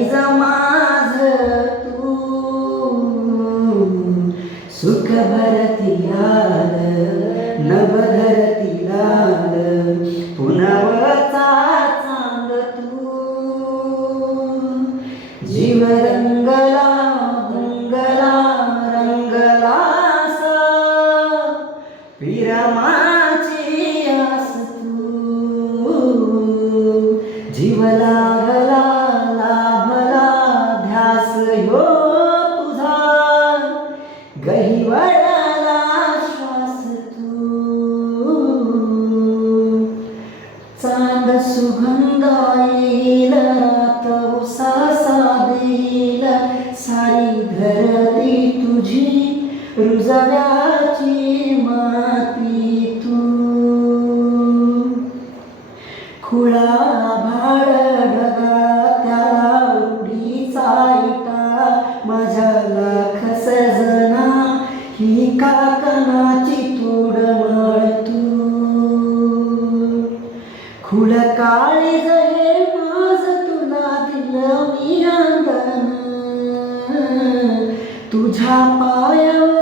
पैज माझ तू सुख भरती लाल नभ धरती लाल पुनवचा चांद तू जीव रंगला रंगला रंगलासा विरमाची आस तू जीव लागला लाभला ध्यास ह्यो तुझा गहिवळला श्वास तू चांद सुगंध येईल रात उसासा देईल सारी धरती तुझी रुजव्याची माती तू खुळा भाड ढगा त्याला उडीचा इटा माझ्या लाख सजना ही काकणाची तोडमाळ तू खुळ काळीज हे माझ तुला दिलं मी अंगण तुझ्या पायावर